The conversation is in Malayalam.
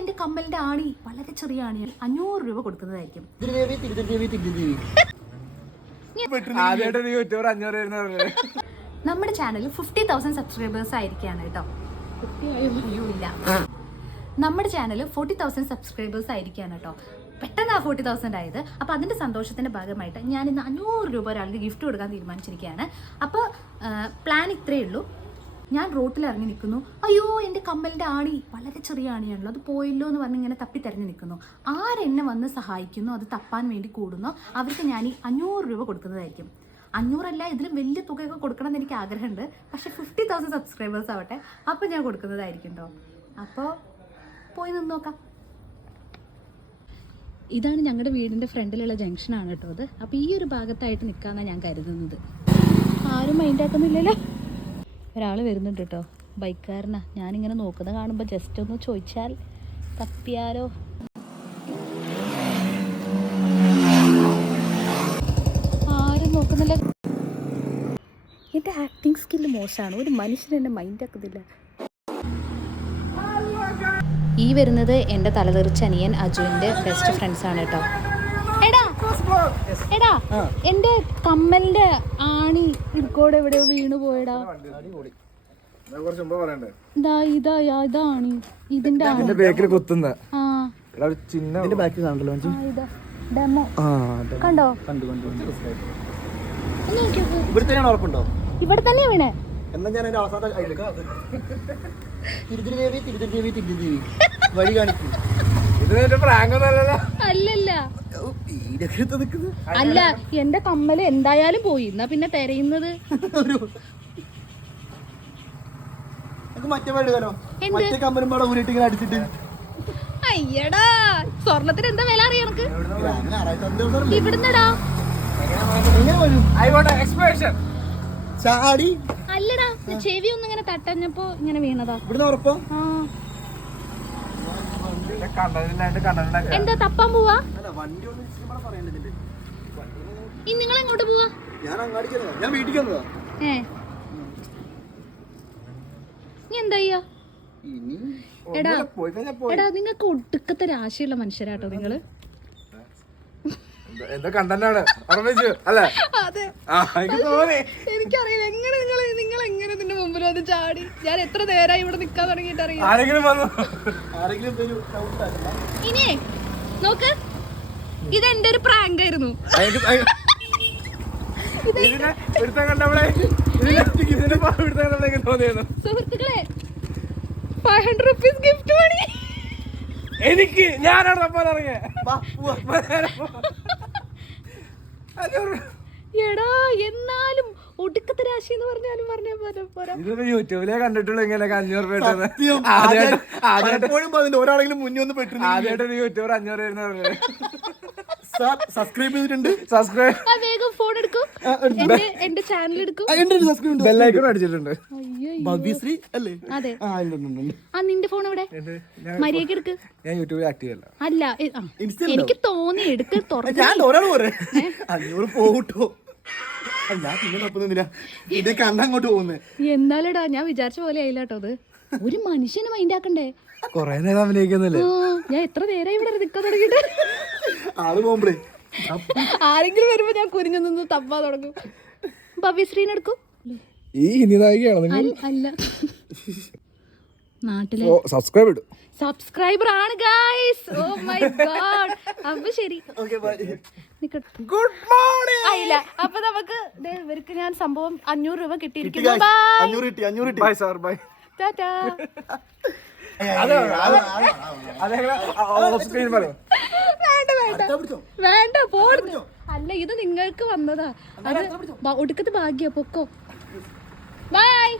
എന്റെ കമ്മലിന്റെ ആണി വളരെ ചെറിയ ആണി. അഞ്ഞൂറ് രൂപ കൊടുക്കുന്നതായിരിക്കും. നമ്മുടെ ചാനലിൽ ഫിഫ്റ്റി തൗസൻഡ് സബ്സ്ക്രൈബേഴ്സ് ആയിരിക്കാണ് കേട്ടോ. ഇല്ല. നമ്മുടെ ചാനലിൽ ഫോർട്ടി തൗസൻഡ് സബ്സ്ക്രൈബേഴ്സ് ആയിരിക്കാണ് കേട്ടോ. പെട്ടെന്ന് ആ ഫോർട്ടി തൗസൻഡ് ആയത്. അപ്പോൾ അതിന്റെ സന്തോഷത്തിന്റെ ഭാഗമായിട്ട് ഞാൻ ഇന്ന് അഞ്ഞൂറ് രൂപ ഒരാൾക്ക് ഗിഫ്റ്റ് കൊടുക്കാൻ തീരുമാനിച്ചിരിക്കുകയാണ്. അപ്പോൾ പ്ലാൻ ഇത്രയേ ഉള്ളൂ. ഞാൻ റോട്ടിൽ ഇറങ്ങി നിൽക്കുന്നു. അയ്യോ എന്റെ കമ്മലിന്റെ ആണി വളരെ ചെറിയ ആണിയാണല്ലോ. അത് പോയല്ലോ എന്ന് പറഞ്ഞ് ഇങ്ങനെ തപ്പി തിരഞ്ഞു നിൽക്കുന്നു. ആരെന്നെ വന്ന് സഹായിക്കുന്നു? അത് തപ്പാൻ വേണ്ടി കൂടുന്നു. അവർക്ക് ഞാൻ ഈ അഞ്ഞൂറ് രൂപ കൊടുക്കുന്നതായിരിക്കും. അഞ്ഞൂറല്ല ഇതിലും വലിയ തുകയൊക്കെ കൊടുക്കണം എന്ന് എനിക്ക് ആഗ്രഹമുണ്ട്. പക്ഷെ ഫിഫ്റ്റി തൗസൻഡ് സബ്സ്ക്രൈബേഴ്സ് ആവട്ടെ അപ്പോൾ ഞാൻ കൊടുക്കുന്നതായിരിക്കും കേട്ടോ അപ്പോൾ പോയി നിന്ന് നോക്കാം. ഇതാണ് ഞങ്ങളുടെ വീടിന്റെ ഫ്രണ്ടിലുള്ള ജംഗ്ഷനാണ് കേട്ടോ അത്. അപ്പോൾ ഈ ഒരു ഭാഗത്തായിട്ട് നിൽക്കാമെന്നാണ് ഞാൻ കരുതുന്നത്. ആരും മൈൻഡ് ആക്കുന്നില്ലല്ലോ. ഒരാൾ വരുന്നുണ്ട് കേട്ടോ ബൈക്കാരനാ ഞാനിങ്ങനെ നോക്കുന്നത് കാണുമ്പോൾ ജസ്റ്റ് ഒന്ന് ചോദിച്ചാൽ തപ്പിയാലോ? ആരും നോക്കുന്നില്ല. എന്റെ ആക്ടിങ് സ്കില്ല് മോശമാണ് ഒരു മനുഷ്യൻ എന്നെ മൈൻഡ് ആക്കുന്നില്ല. ഈ വരുന്നത് എന്റെ തലതെറിച്ച അനിയൻ അജുവിന്റെ ബെസ്റ്റ് ഫ്രണ്ട്സ് ആണ് കേട്ടോ എടാ എന്റെ കമ്മലിന്റെ ആണി ഇടുക്കോടെ എവിടെ വീണു പോയടാ. ഇതാ ഇതാ ആണി. ഇതിന്റെ ബേക്കിൽ കുത്തുന്ന. ചിഹ്നം കാണണ്ടല്ലോ ഡെമോ. ആ കണ്ടോ. ഇവിടെ തന്നെയാണ് ഉറപ്പുണ്ടോ? ഇവിടെ തന്നെയാ വീണേ. എന്നാ ഞാൻ എന്റെ അവസാന തിരുതിരി തിരുദേവി വഴി കാണിക്കും. ഇത് പ്രാങ്ക് ഒന്നല്ലല്ലോ അല്ലല്ല. അല്ല എന്റെ കമ്മൽ എന്തായാലും പോയി. എന്നാ പിന്നെ തെരയുന്നത്? അയ്യടാ സ്വർണത്തിന് എന്താ വില അറിയാം എനക്ക് ഇവിടുന്നടാ. അല്ലടാ ചെവി ഒന്നും ഇങ്ങനെ തട്ടഞ്ഞപ്പോ ഇങ്ങനെ വീണതാ. ഇവിടുന്ന് ഉറപ്പോ? ആ. എന്താ തപ്പാൻ പോവാ? ഇനി നിങ്ങൾ എങ്ങോട്ട് പോവാ? ഞാൻ വീട്ടിൽ നീ എന്താ ചെയ്യാ? ഇനി എടാ എടാ നിങ്ങൾക്ക് ഒടുക്കത്തെ രാശിയുള്ള മനുഷ്യരാട്ടോ നിങ്ങൾ. എന്താ- എന്താ കണ്ടന്റാണ്? അല്ലേ? അതെ. ആ എനിക്ക് തോന്നി. എനിക്കറിയില്ല എങ്ങനെ നിങ്ങൾ നിങ്ങൾ എങ്ങനെ ഇതിന്റെ വന്ന് ചാടി. ഞാൻ എത്ര നേരമായി ഇവിടെ നിൽക്കാൻ തുടങ്ങിയിട്ട് അറിയാം? ആരെങ്കിലും വന്നു. ആരെങ്കിലും? ഇനിയേ നോക്ക്. ഇത് എന്റെ ഒരു പ്രാങ്ക് ആയിരുന്നു. സുഹൃത്തുക്കളെ five hundred rupees gift money. എനിക്ക് ഞാനാണ് തപ്പാൻ ഇറങ്ങിയ. എടാ എന്നാലും ഒടുക്കത്തെ രാശി എന്ന് പറഞ്ഞാലും പറഞ്ഞാൽ പോരാ ഇതിപ്പോ യൂട്യൂബിലേ കണ്ടിട്ടുള്ളൂ ഇങ്ങനെ അഞ്ഞൂറ് രൂപ സത്യം. പലപ്പോഴും ഒരാളെങ്കിലും മുന്നേ ഒന്ന് പെട്ടിരുന്നു ആദ്യമായിട്ട് ഒരു യൂട്യൂബർ അഞ്ഞൂറ് പറഞ്ഞത്. സബ്സ്ക്രൈബ് ചെയ്തിട്ടുണ്ട്. സബ്സ്ക്രൈബ് ആ വേഗം ഫോൺ എടുക്കും. എന്റെ എന്റെ ചാനൽ എടുക്കും. ആ, ഉണ്ട് സബ്സ്ക്രൈബ് ഉണ്ട് ബെല്ലൈക്കൺ അടിച്ചിട്ടുണ്ട്. അയ്യോ ഭവ്യശ്രീ അല്ലേ? അതെ. ആ ഉണ്ട് ഉണ്ട്, ഉണ്ട് ഉണ്ട്. ആ നിന്റെ ഫോൺ എവിടെ? ഞാൻ എടുക്ക്. ഞാൻ യൂട്യൂബിൽ ആക്റ്റീവ് അല്ല. അല്ല എ- ആ, എനിക്ക് തോന്നി എടുക്ക് ഞാൻ ഒരാൾ പോരെ. അഞ്ഞൂറ് പോകട്ടോ എന്നാലടാ ഞാൻ വിചാരിച്ച പോലെ ആയില്ല കേട്ടോ അത്. ഒരു മനുഷ്യനെ മൈൻഡ് ആക്കണ്ടേ? കൊറേ നേരം അഭിനയിക്കുന്നില്ലേ? ഞാൻ എത്ര നേരമായി ഇവിടെ നിൽക്കാൻ തുടങ്ങിട്ട് ആൾ പോകുമ്പോ ആരെങ്കിലും വരുമ്പോ ഞാൻ കുരിഞ്ഞു നിന്ന് തപ്പാ തുടങ്ങും. ഭവ്യശ്രീനെ എടുക്കും. ഈ ഹിന്ദി നായികയാണ് നിങ്ങൾ? അല്ല- നാട്ടിലെ സബ്സ്ക്രൈബ് ഇടും. സബ്സ്ക്രൈബർ ആണ് ഗായ്സ് ഓ മൈ ഗോഡ് അപ്പൊ ശരി. ഓക്കെ ബൈ ഗുഡ് മോർണിംഗ് ആയില്ല അപ്പൊ നമുക്ക് ദേ ഇവർക്ക് ഞാൻ സംഭവം അഞ്ഞൂറ് രൂപ കിട്ടിയിരിക്കുന്നു. അഞ്ഞൂറ് കിട്ടി അഞ്ഞൂറ് കിട്ടി. ബൈ സാർ ബൈ ടാറ്റാ വേണ്ട വേണ്ട. വേണ്ട പോടുന്നു അല്ല ഇത് നിങ്ങൾക്ക് വന്നതാ. അത് ഒടുക്കത്തെ ഭാഗ്യ പൊക്കോ. ബൈ